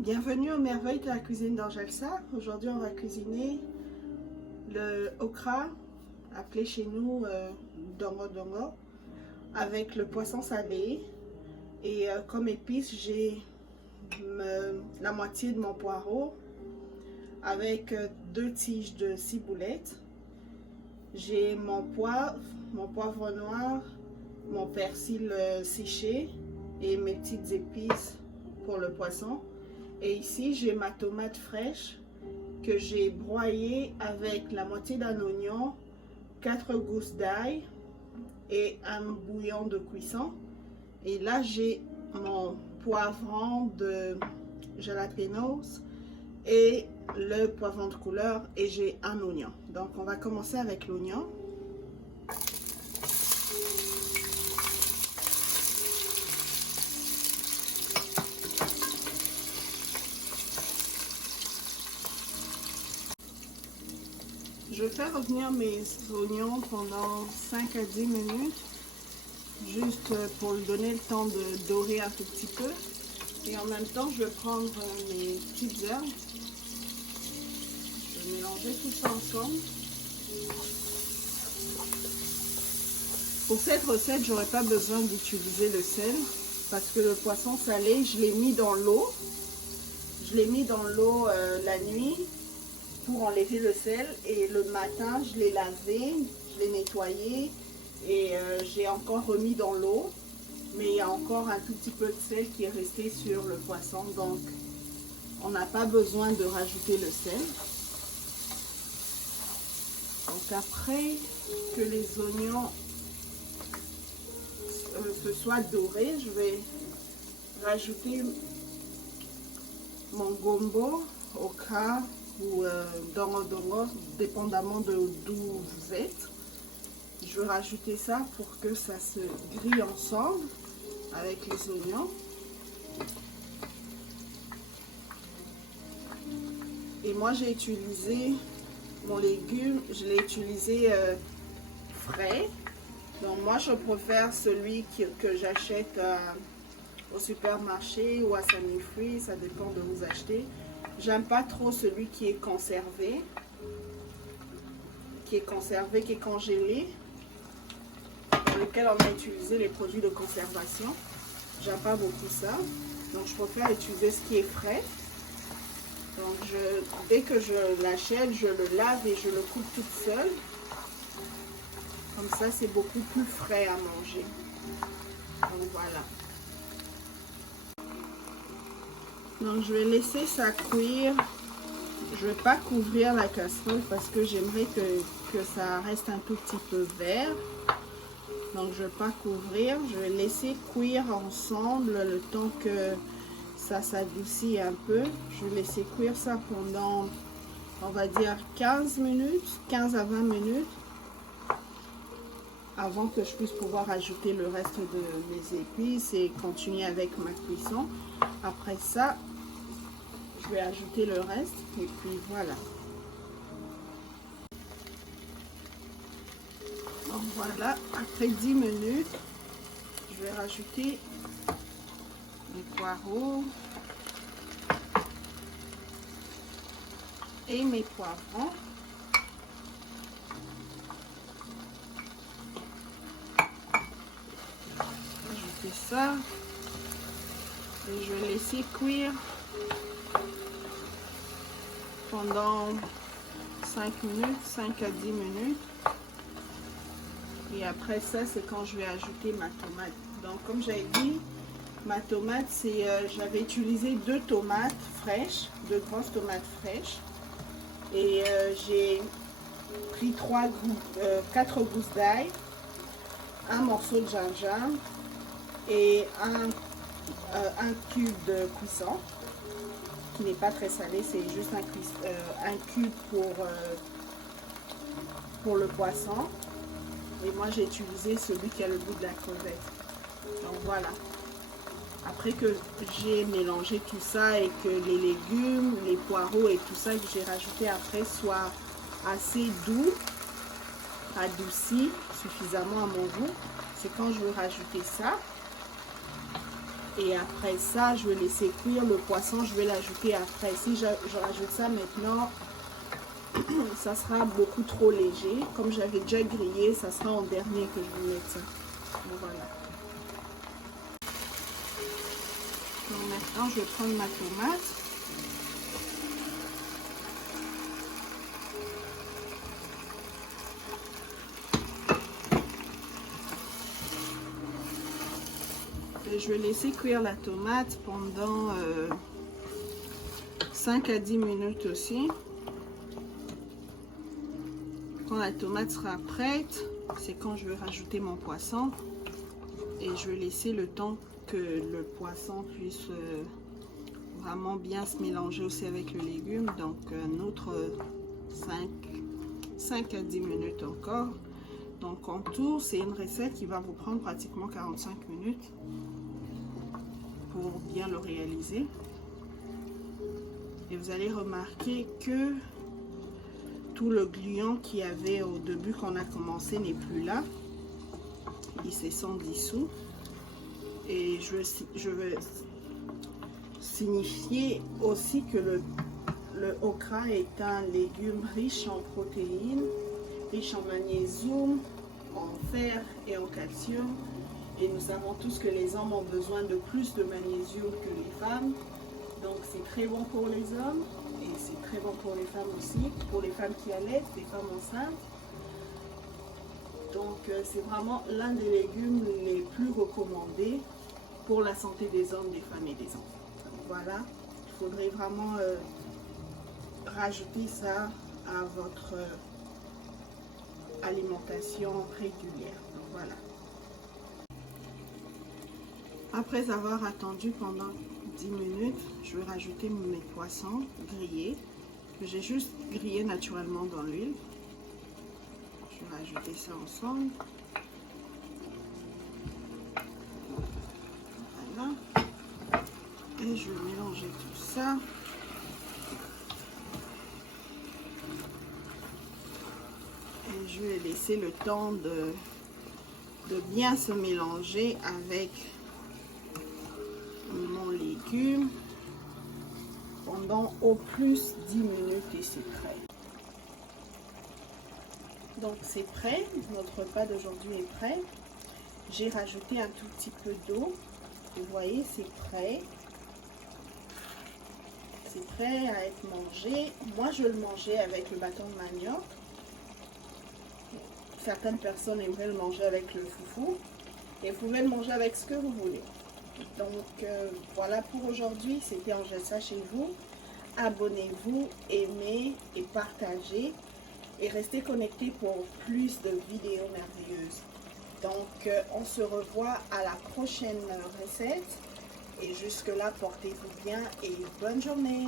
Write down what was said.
Bienvenue aux merveilles de la cuisine d'Angelsa. Aujourd'hui, on va cuisiner le okra, appelé chez nous dongo dongo, avec le poisson salé. Et comme épice, j'ai la moitié de mon poireau avec 2 tiges de ciboulette. J'ai mon poivre noir, mon persil séché et mes petites épices pour le poisson. Et ici, j'ai ma tomate fraîche que j'ai broyée avec la moitié d'un oignon, 4 gousses d'ail et un bouillon de cuisson. Et là, j'ai mon poivron de jalapenos et le poivron de couleur et j'ai un oignon. Donc, on va commencer avec l'oignon. Je fais revenir mes oignons pendant 5 à 10 minutes, juste pour lui donner le temps de dorer un tout petit peu. Et en même temps, je vais prendre mes petites herbes. Je vais mélanger tout ça ensemble. Pour cette recette, j'aurais pas besoin d'utiliser le sel parce que le poisson salé, je l'ai mis dans l'eau. Je l'ai mis dans l'eau la nuit pour enlever le sel et le matin je l'ai lavé, je l'ai nettoyé et j'ai encore remis dans l'eau, mais il y a encore un tout petit peu de sel qui est resté sur le poisson, donc on n'a pas besoin de rajouter le sel. Donc après que les oignons se soient dorés, je vais rajouter mon gombo, okra ou dongo dongo, dépendamment de d'où vous êtes. Je vais rajouter ça pour que ça se grille ensemble avec les oignons. Et moi j'ai utilisé mon légume, je l'ai utilisé frais. Donc moi je préfère celui que j'achète au supermarché ou à Sammy Free, ça dépend de où vous achetez. J'aime pas trop celui qui est conservé, qui est congelé, dans lequel on a utilisé les produits de conservation. J'aime pas beaucoup ça, donc je préfère utiliser ce qui est frais. Donc dès que je l'achète, je le lave et je le coupe toute seule. Comme ça, c'est beaucoup plus frais à manger. Donc voilà. Donc je vais laisser ça cuire. Je ne vais pas couvrir la casserole parce que j'aimerais que ça reste un tout petit peu vert. Donc je ne vais pas couvrir. Je vais laisser cuire ensemble le temps que ça s'adoucit un peu. Je vais laisser cuire ça pendant, on va dire 15 minutes, 15 à 20 minutes. Avant que je puisse pouvoir ajouter le reste de mes épices et continuer avec ma cuisson. Après ça, je vais ajouter le reste et puis voilà. Donc voilà, après 10 minutes, je vais rajouter mes poireaux et mes poivrons. Ajouter ça et je vais laisser cuire pendant 5 minutes, 5 à 10 minutes. Et après ça, c'est quand je vais ajouter ma tomate. Donc comme j'avais dit, ma tomate, c'est j'avais utilisé 2 tomates fraîches, 2 grosses tomates fraîches. Et j'ai pris 4 gousses d'ail, un morceau de gingembre et un cube de cuisson qui n'est pas très salé, c'est juste un cube pour le poisson. Et moi j'ai utilisé celui qui a le goût de la crevette. Donc voilà. Après que j'ai mélangé tout ça et que les légumes, les poireaux et tout ça que j'ai rajouté après soient assez doux, adoucis suffisamment à mon goût, c'est quand je vais rajouter ça. Et après ça, je vais laisser cuire le poisson. Je vais l'ajouter après. Si je rajoute ça maintenant, ça sera beaucoup trop léger. Comme j'avais déjà grillé, ça sera en dernier que je vais mettre ça. Donc, voilà. Donc maintenant, je vais prendre ma tomate. Et je vais laisser cuire la tomate pendant 5 à 10 minutes aussi. Quand la tomate sera prête, c'est quand je vais rajouter mon poisson. Et je vais laisser le temps que le poisson puisse vraiment bien se mélanger aussi avec le légume. Donc un autre 5 à 10 minutes encore. Donc en tout, c'est une recette qui va vous prendre pratiquement 45 minutes pour bien le réaliser. Et vous allez remarquer que tout le gluant qu'il y avait au début quand on a commencé n'est plus là. Ils se sont dissous. Et je veux signifier aussi que le okra est un légume riche en protéines, riche en magnésium, en fer et en calcium. Et nous savons tous que les hommes ont besoin de plus de magnésium que les femmes. Donc c'est très bon pour les hommes et c'est très bon pour les femmes aussi, pour les femmes qui allaitent, les femmes enceintes. Donc c'est vraiment l'un des légumes les plus recommandés pour la santé des hommes, des femmes et des enfants. Donc, voilà, il faudrait vraiment rajouter ça à votre alimentation régulière. Donc, voilà. Après avoir attendu pendant 10 minutes, je vais rajouter mes poissons grillés que j'ai juste grillé naturellement dans l'huile. Je vais rajouter ça ensemble. Voilà. Et je vais mélanger tout ça. Et je vais laisser le temps de bien se mélanger avec mon légume pendant au plus 10 minutes et c'est prêt. Donc c'est prêt, notre repas d'aujourd'hui est prêt. J'ai rajouté un tout petit peu d'eau. Vous voyez, c'est prêt. C'est prêt à être mangé. Moi, je le mangeais avec le bâton de manioc. Certaines personnes aimeraient le manger avec le foufou. Et vous pouvez le manger avec ce que vous voulez. Donc, voilà pour aujourd'hui. C'était Angessa chez vous. Abonnez-vous, aimez et partagez. Et restez connectés pour plus de vidéos merveilleuses. Donc, on se revoit à la prochaine recette. Et jusque-là, portez-vous bien et bonne journée.